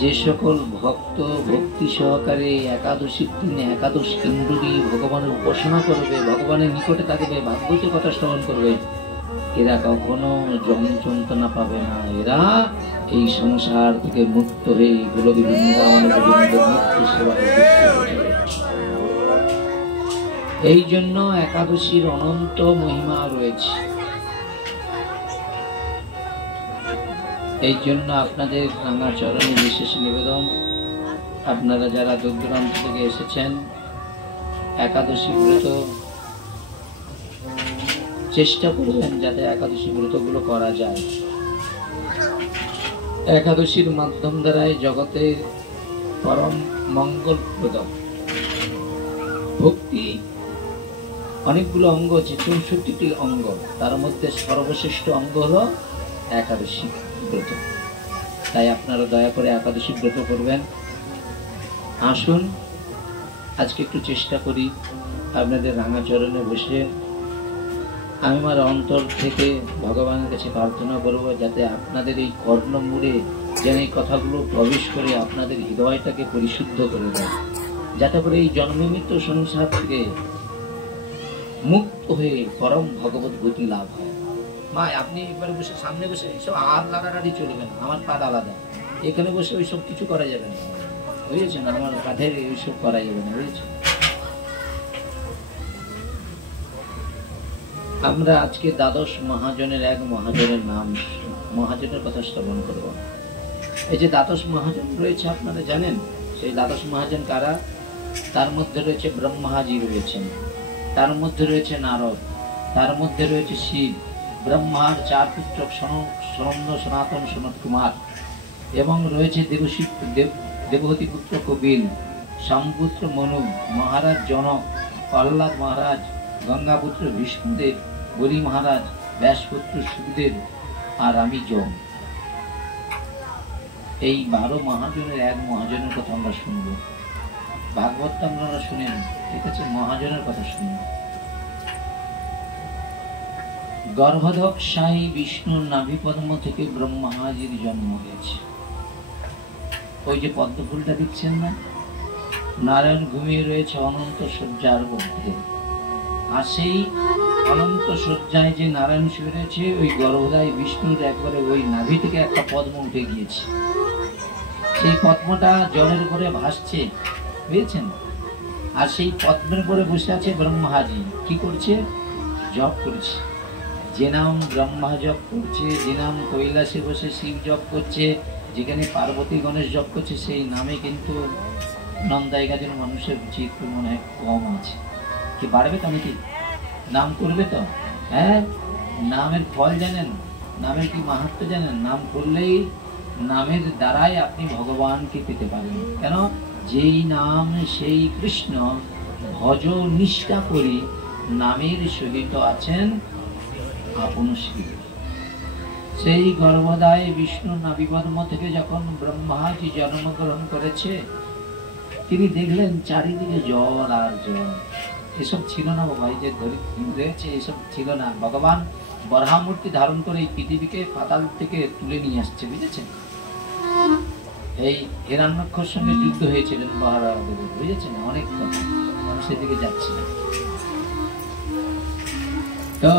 যে সকল ভক্ত ভক্তি সহকারে একাদশীর দিনে একাদশ ইন্দ্রিয় ভগবানের উপাসনা করবে, ভগবানের নিকটে থাকবে, ভাগবতের কথা শ্রবণ করবে, এরা কখনো জন্ম যন্ত্রণা পাবে না। এরা এই সংসার থেকে মুক্ত হয়ে গোলক বৃন্দাবনে মুক্তি সেবা করবে। এই জন্য একাদশীর অনন্ত মহিমা রয়েছে। এই জন্য আপনাদের রাঙা চরণে বিশেষ নিবেদন, আপনারা যারা দূর দূরান্ত থেকে এসেছেন একাদশী ব্রত চেষ্টা করবেন যাতে একাদশী ব্রতগুলো করা যায়। একাদশীর মাধ্যম দ্বারাই জগতের পরম মঙ্গলপ্রদ ভক্তি অনেকগুলো অঙ্গ আছে, 64টি অঙ্গ, তার মধ্যে সর্বশ্রেষ্ঠ অঙ্গ হলো একাদশী ব্রত। তাই আপনারা দয়া করে একাদশী ব্রত করবেন। আসুন আজকে একটু চেষ্টা করি আপনাদের রাঙা চরণে বসে আমি আমার অন্তর থেকে ভগবানের কাছে প্রার্থনা করব যাতে আপনাদের এই কর্ণমূলে যেন এই কথাগুলো প্রবেশ করে আপনাদের হৃদয়টাকে পরিশুদ্ধ করে দেয়, যাতে করে এই জন্মমৃত্যু সংসার থেকে মুক্ত হয়ে পরম ভগবত গতি লাভ হয়। মা আপনি একবার বসে সামনে বসে এইসব আর লাড়াড়ি চলবে না, আমার পা আলাদা, এখানে বসে ওইসব কিছু করা যাবে না, বুঝেছেন? আমার কাঁধের ওইসব করা যাবে না, বুঝেছেন? আমরা আজকে দ্বাদশ মহাজনের এক মহাজনের নাম মহাজনের কথা শ্রবণ করব। এই যে দ্বাদশ মহাজন রয়েছে আপনারা জানেন সেই দ্বাদশ মহাজন কারা? তার মধ্যে রয়েছে ব্রহ্মাজি রয়েছেন, তার মধ্যে রয়েছে নারদ, তার মধ্যে রয়েছে শিব, ব্রহ্মার 4 পুত্র সনন্দ, সনাতন, সনত কুমার, এবং রয়েছে দেবহূতি পুত্র কপিল, শামপুত্র মনু, মহারাজ জনক, প্রহ্লাদ মহারাজ, গঙ্গাপুত্র বিষ্ণুদেব, বলি মহারাজ, ব্যাসপুত্র সুখদেব, আর আমি যম। এই 12 মহাজনের এক মহাজনের কথা আমরা শুনবো। ভাগবত আপনারা শুনেন, ঠিক আছে? মহাজনের কথা শুনুন। গর্ভধক্ষায় বিষ্ণুর নাভি পদ্ম থেকে ব্রহ্মাজির জন্ম হয়েছে। ওই যে পদ্ম ফুলটা দেখছেন না, নারায়ণ ঘুমিয়ে রয়েছে অনন্ত শয্যার মধ্যে, আর সেই অনন্ত শয্যায় যে নারায়ণ শুয়ে রয়েছে ওই গর্ভদায় বিষ্ণুর একবারে ওই নাভি থেকে একটা পদ্ম উঠে গিয়েছে। সেই পদ্মটা জলের উপরে ভাসছে, বুঝেছেন? আর সেই পদ্মের উপরে বসে আছে ব্রহ্মাজি। কি করছে? জপ করছে। যে নাম ব্রহ্মা জপ করছে, যে নাম কৈলাসে বসে শিব জপ করছে, যেখানে পার্বতী গণেশ জপ করছে, সেই নামে কিন্তু নন্দাই গাছের মানুষের রুচি একটু মনে হয় কম আছে। কি বাড়বে তো নাকি? নাম করবে তো? হ্যাঁ, নামের ফল জানেন, নামের কি মাহাত্ম্য জানেন? নাম করলেই নামের দ্বারাই আপনি ভগবানকে পেতে পারেন। কেন? যেই নাম সেই কৃষ্ণ, ভজ নিষ্ঠা করি নামের সহিত আছেন আপন শ্রী। সেই গর্ভদায় বিষ্ণু নাভিপদ্ম থেকে যখন ব্রহ্মাজি জন্মগ্রহণ করেছে, তিনি দেখলেন চারিদিকে জল আর জল। এসব ছিল না ভাই, যে রয়েছে এসব ছিল না। ভগবান বরাহমূর্তি ধারণ করে এই পৃথিবীকে পাতাল থেকে তুলে নিয়ে আসছে, বুঝেছেন? এই হিরণ্যাক্ষর সঙ্গে যুদ্ধ হয়েছিলেন মহারাজের, বুঝেছেন? অনেক কথা, আমি সেদিকে যাচ্ছি না। তো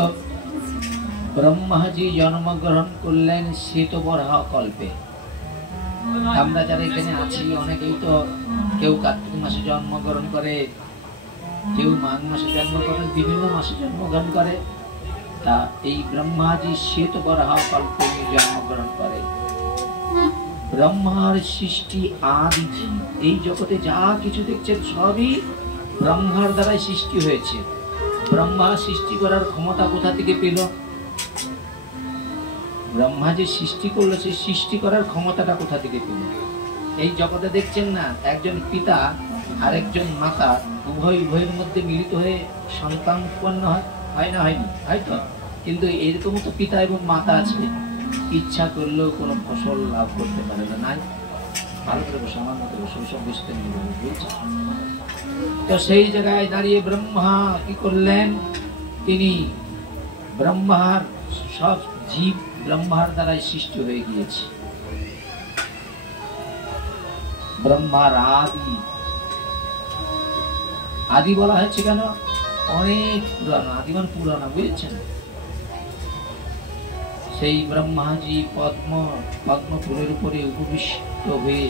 ব্রহ্মাজি জন্মগ্রহণ করলেন শ্বেতবরাহ কল্পে। আমরা যারা এখানে আছি অনেকেই তো কেউ কার্তিক মাসে জন্মগ্রহণ করে, কেউ মাঘ মাসে জন্মগ্রহণ, বিভিন্ন মাসে জন্মগ্রহণ করে। তা এই ব্রহ্মাজি শ্বেতবরাহ কল্পে জন্মগ্রহণ করে। ব্রহ্মার সৃষ্টি আদি জীব, এই জগতে যা কিছু দেখছেন সবই ব্রহ্মার দ্বারাই সৃষ্টি হয়েছে। ব্রহ্মা সৃষ্টি করার ক্ষমতা কোথা থেকে পেল? ব্রহ্মা যে সৃষ্টি করলো, সেই সৃষ্টি করার ক্ষমতাটা কোথা থেকে পেল? এই জগতে দেখছেন না, একজন পিতা আর একজন মাতা উভয়ের মধ্যে মিলিত হয়ে সন্তান উৎপন্ন হয় না? হয়নি? হয়তো। কিন্তু এরকম তো পিতা এবং মাতা আছে, ইচ্ছা করলেও কোনো ফসল লাভ করতে পারে না। নাই, ভালো করে বসে, আমার মতো বসে, সব বুঝতে নিয়ে বুঝছে। তো সেই জায়গায় দাঁড়িয়ে ব্রহ্মা কি করলেন? তিনি ব্রহ্মার সব জীব ব্রহ্মার দ্বারাই সৃষ্টি হয়ে গিয়েছে। ব্রহ্মার আদি। আদি বলা হয়েছে কেন? অনেক পুরানো, আদি মানে পুরানো, বুঝেছেন? সেই ব্রহ্মাজি পদ্ম ফুলের উপরে উপবিষ্ট হয়ে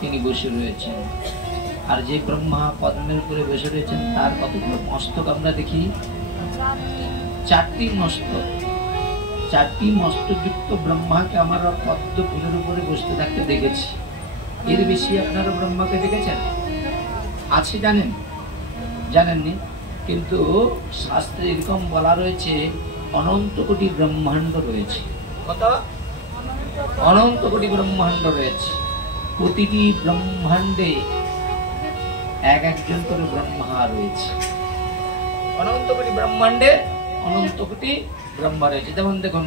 তিনি বসে রয়েছেন। আর যে ব্রহ্মা পদ্মের উপরে বসে রয়েছেন তার কতগুলো মস্তক আমরা দেখি? 4টি মস্তক। 4টি মস্তকযুক্ত ব্রহ্মাকে আমরা পদ্ম ফুলের উপরে বসতে থাকতে দেখেছি। এর বেশি আপনারা ব্রহ্মাকে দেখেছেন? আছে জানেন? জানেননি? কিন্তু শাস্ত্রে এরকম বলা রয়েছে অনন্ত কোটি ব্রহ্মাণ্ড রয়েছে। কত? অনন্ত কোটি ব্রহ্মাণ্ড রয়েছে। প্রতিটি ব্রহ্মাণ্ডে একজন করে ব্রহ্মা রয়েছে। অনন্ত কোটি ব্রহ্মাণ্ডে অনন্ত কোটি ব্রহ্মা রয়েছে। যেমন দেখুন,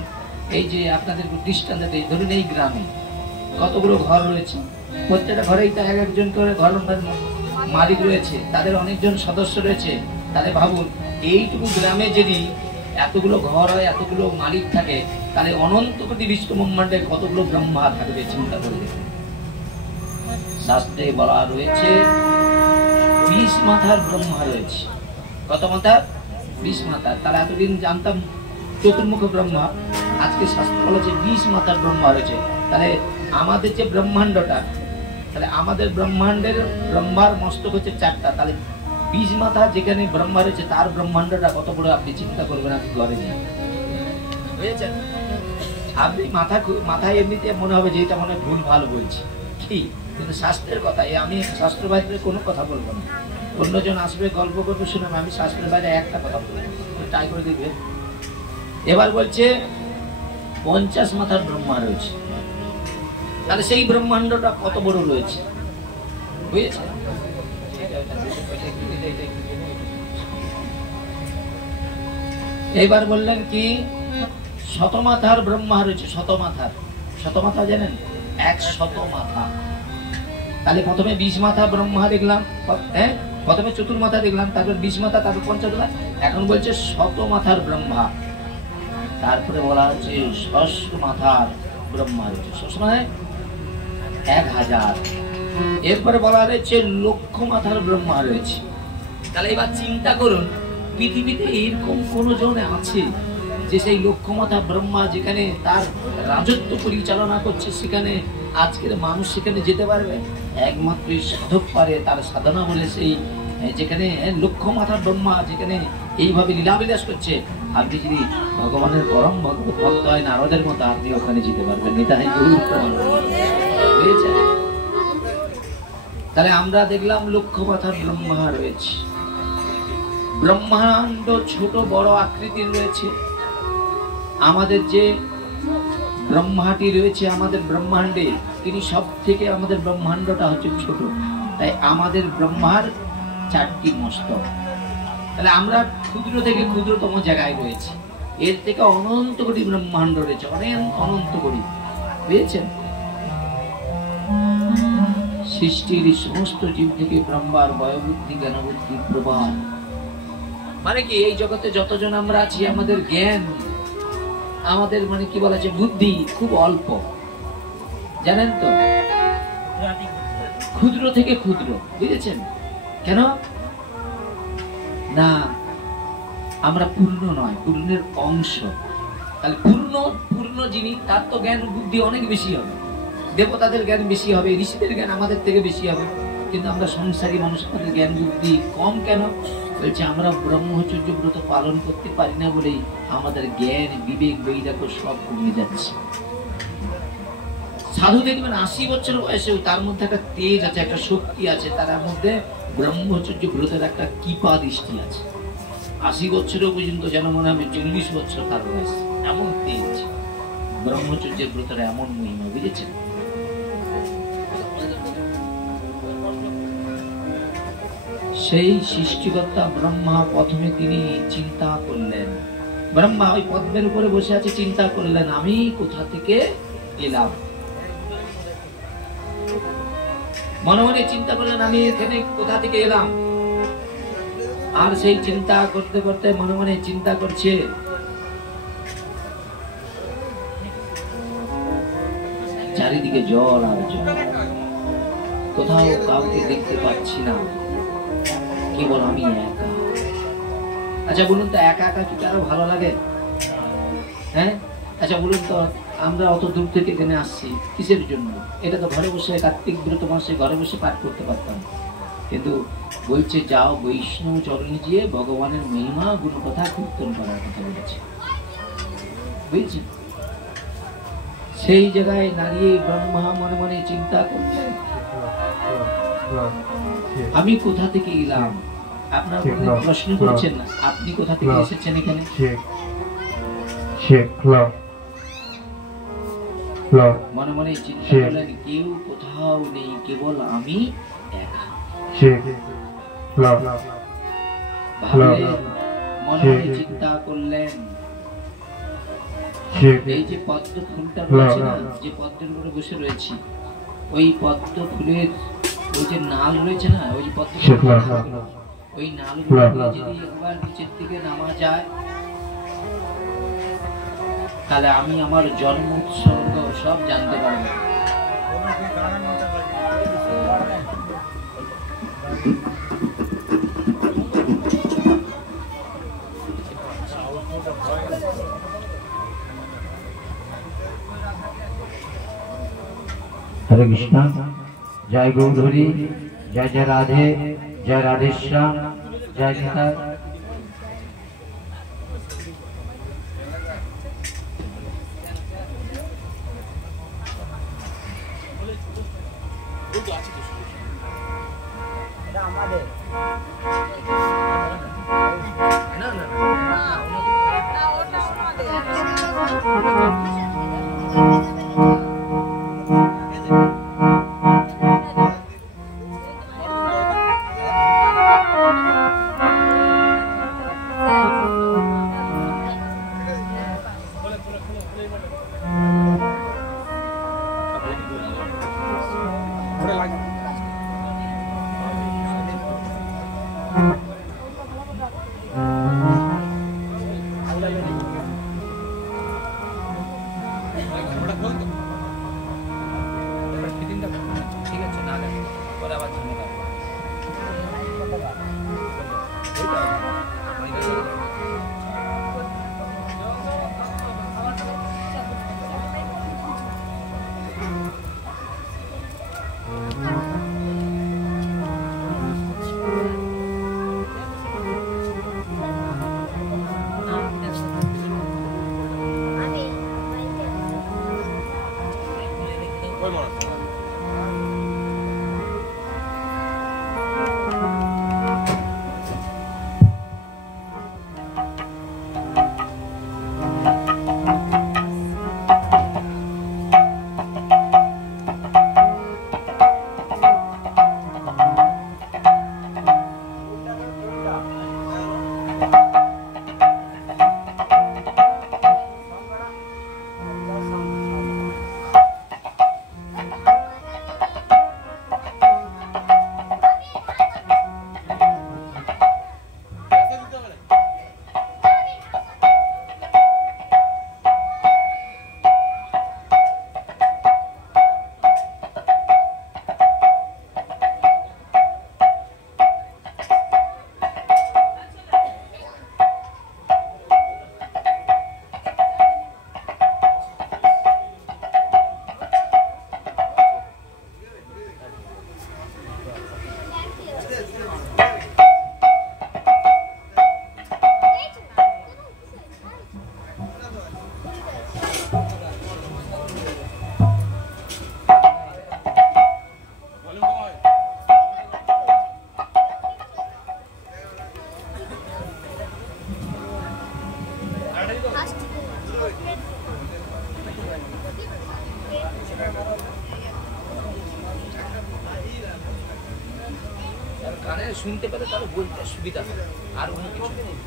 এই যে আপনাদের দৃষ্টান্ত দেই, ধরুন এই গ্রামে কতগুলো ঘর রয়েছে, প্রত্যেকটা ঘরেই তো একজন করে ঘর মালিক রয়েছে, তাদের অনেকজন সদস্য রয়েছে। তাহলে ভাবুন, এইটুকু গ্রামে যদি এতগুলো ঘর হয়, এতগুলো মালিক থাকে, তাহলে অনন্ত কোটি বিশ্ব ব্রহ্মাণ্ডে কতগুলো ব্রহ্মা থাকবে চিন্তা করে দেখুন। শাস্ত্রে বলা রয়েছে 20 মাথার ব্রহ্মা রয়েছে। কত মাথার? 20 মাথার। তাহলে এতদিন জানতাম চতুর্মুখ ব্রহ্মা, আজকে শাস্ত্র বলেছে 20 মাথার ব্রহ্মা রয়েছে। তাহলে আমাদের যে ব্রহ্মাণ্ডটা, তাহলে আমাদের ব্রহ্মাণ্ডের ব্রহ্মার মস্তক হচ্ছে 4টা, তাহলে 20 মাথা যেখানে ব্রহ্মা রয়েছে তার ব্রহ্মাণ্ডটা কত বড় আপনি চিন্তা করবেন। আপনি ঘরে নিয়ে বুঝেছেন? আপনি মাথায় এমনিতে মনে হবে যে এটা মনে ভুল ভালো বলছি, কি? কিন্তু শাস্ত্রের কথা, আমি শাস্ত্র বাইরে কোনো কথা বলবো না। অন্যজন আসবে গল্প করবে শুনে, আমি শাস্ত্রের বাইরে একটা কথা বলবো, ট্রাই করে দেখবে। এবার বলছে 50 মাথার ব্রহ্মা রয়েছে। তাহলে সেই ব্রহ্মাণ্ডটা কত বড় রয়েছে, বুঝেছেন? এবার বললেন কি 100 মাথার ব্রহ্মা রয়েছে। 100 মাথার, 100 মাথা জানেন? 100 মাথা। তাহলে প্রথমে 20 মাথা ব্রহ্মা দেখলাম, হ্যাঁ, প্রথমে চতুর্মাথা দেখলাম, তারপর 20 মাথা, তারপর 50। এখন বলছে 100 মাথার ব্রহ্মা। তারপরে বলা হচ্ছে 600 মাথার ব্রহ্মা রয়েছে। 600 মানে 1000। এরপরে বলা রয়েছে 1,00,000 মাথার ব্রহ্মা রয়েছে। তাহলে এবার চিন্তা করুন, পৃথিবীতে এরকম কোন জন আছে যে সেই 1,00,000 মাথা ব্রহ্মা যেখানে তার রাজত্ব পরিচালনা করছে, সেখানে আজকের মানুষ সেখানে যেতে পারবে? একমাত্র সাধক পারে। তার সাধনা বলে সেই যেখানে 1,00,000 মাথার ব্রহ্মা যেখানে এইভাবে লীলাবিলাস করছে, আপনি যদি ভগবানের পরম ভক্ত হয় নারদের মতো, আপনি ওখানে যেতে পারবেন। তাহলে আমরা দেখলাম 1,00,000 মাথার ব্রহ্মা রয়েছে। ব্রহ্মাণ্ড ছোট বড় আকৃতির রয়েছে। আমাদের যে ব্রহ্মাটি রয়েছে আমাদের ব্রহ্মাণ্ডে, তিনি সব থেকে, আমাদের ব্রহ্মাণ্ডটা হচ্ছে ছোট, তাই আমাদের ব্রহ্মার 4টি মস্তক। তাহলে আমরা ক্ষুদ্র থেকে ক্ষুদ্রতম জায়গায় রয়েছে। এর থেকে অনন্ত কোটি ব্রহ্মাণ্ড রয়েছে, অনেক অনন্ত কোটি, বুঝেছেন? সৃষ্টির সমস্ত জীব থেকে ব্রহ্মার বয়বুদ্ধি জ্ঞানবুদ্ধি প্রবাহ। মানে কি, এই জগতে যতজন আমরা আছি, আমাদের জ্ঞান, আমাদের মানে কি বলা যায়, বুদ্ধি খুব অল্প, জানেন তো? ক্ষুদ্র থেকে ক্ষুদ্র, বুঝেছেন? কেন না? আমরা পূর্ণ নয়, পূর্ণের অংশ। তাহলে পূর্ণ যিনি, তার তো জ্ঞান বুদ্ধি অনেক বেশি হবে। দেবতাদের জ্ঞান বেশি হবে, ঋষিদের জ্ঞান আমাদের থেকে বেশি হবে। কিন্তু আমরা সংসারী মানুষ, আমাদের জ্ঞান বুদ্ধি কম। কেন? বলছে আমরা ব্রহ্মচর্য ব্রত পালন করতে পারি না বলেই আমাদের জ্ঞান বিবেক বৈরাগ্য সব কমে যাচ্ছে। সাধু দেখবেন 80 বছর বয়সেও তার মধ্যে একটা তেজ আছে, একটা শক্তি আছে, তার মধ্যে ব্রহ্মচর্য ব্রতের একটা কৃপা দৃষ্টি আছে। 80 বছরেও পর্যন্ত যেন মনে হবে 40 বছর তার বয়স, এমন তেজ। ব্রহ্মচর্যের ব্রতের এমন মহিমা, বুঝেছেন? সেই সৃষ্টিকর্তা ব্রহ্মা প্রথমে তিনি চিন্তা করলেন। ব্রহ্মা ওই পদ্মের উপরে বসে আছে, চিন্তা করলেন আমি কোথা থেকে এলাম। মনে মনে চিন্তা করলেন আমি এখানে কোথা থেকে এলাম। আর সেই চিন্তা করতে করতে মনে মনে চিন্তা করছে চারিদিকে জল আর জল। কোথাও কাউকে দেখতে পাচ্ছি না, কেবল আমি একা। আচ্ছা বলুন তো, একা একা কি কারো ভালো লাগে? হ্যাঁ, আচ্ছা বলুন তো, আমরা অত দূর থেকে এখানে আসছি কিসের জন্য? এটা তো ঘরে বসে কার্তিক ব্রত মাসে ঘরে বসে পাঠ করতে পারতাম, কিন্তু বলছে যাও বৈষ্ণব চরণে গিয়ে ভগবানের মহিমা গুণ কথা কীর্তন করার কথা বলেছে, বুঝছি। সেই জায়গায় দাঁড়িয়ে ব্রহ্মা মনে মনে চিন্তা করলেন, আমি কোথা থেকে এলাম? আপনার প্রশ্ন করছেন না, আপনি কোথা থেকে এসেছেন এখানে? মনে মনে চিন্তা করলেন, কেউ কোথাও নেই, কেবল আমি একা। ভাবলেন, মনে মনে চিন্তা করলেন, এই যে পদ্ম ফুলটা রয়েছে না, যে পদ্মের উপরে বসে রয়েছি, ওই পদ্ম ফুলের ওই যে নাল রয়েছে না, ওই যে পদ্ম ওই নালগুলো যদি একবার নিচের দিকে নামা যায়, তাহলে আমি আমার জন্ম উৎসর্গ সব জানতে পারবো। হরে কৃষ্ণ, জয় গৌরী, জয় জয় রাধে, জয় রাধেশ্যাম, জয় নিতাই। কানে শুনতে পেলে তাহলে বলতে সুবিধা হবে, আর অন্য কিছু নেই।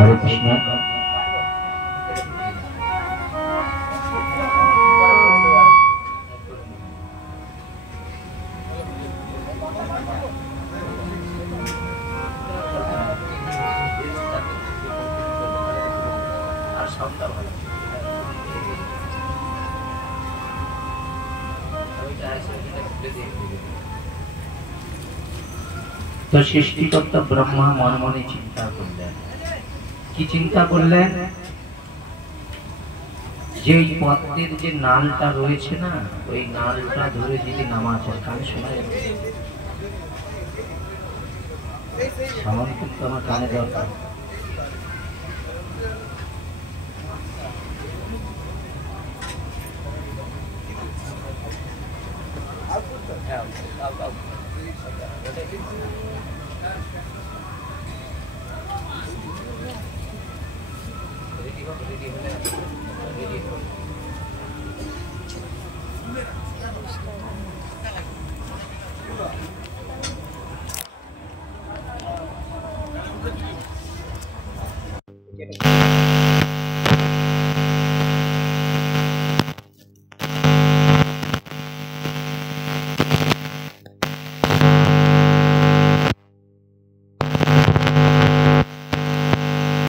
হরে কৃষ্ণ। তো সৃষ্টিকর্তা ব্রহ্মা মনে মনে চিন্তা করলেন। কি চিন্তা করলেন? যে এই পদ্মের যে নালটা রয়েছে না, ওই নালটা ধরে যদি নামাচের কানে শোনা যাবে। সামান্য কিন্তু আমার কানে দরকার।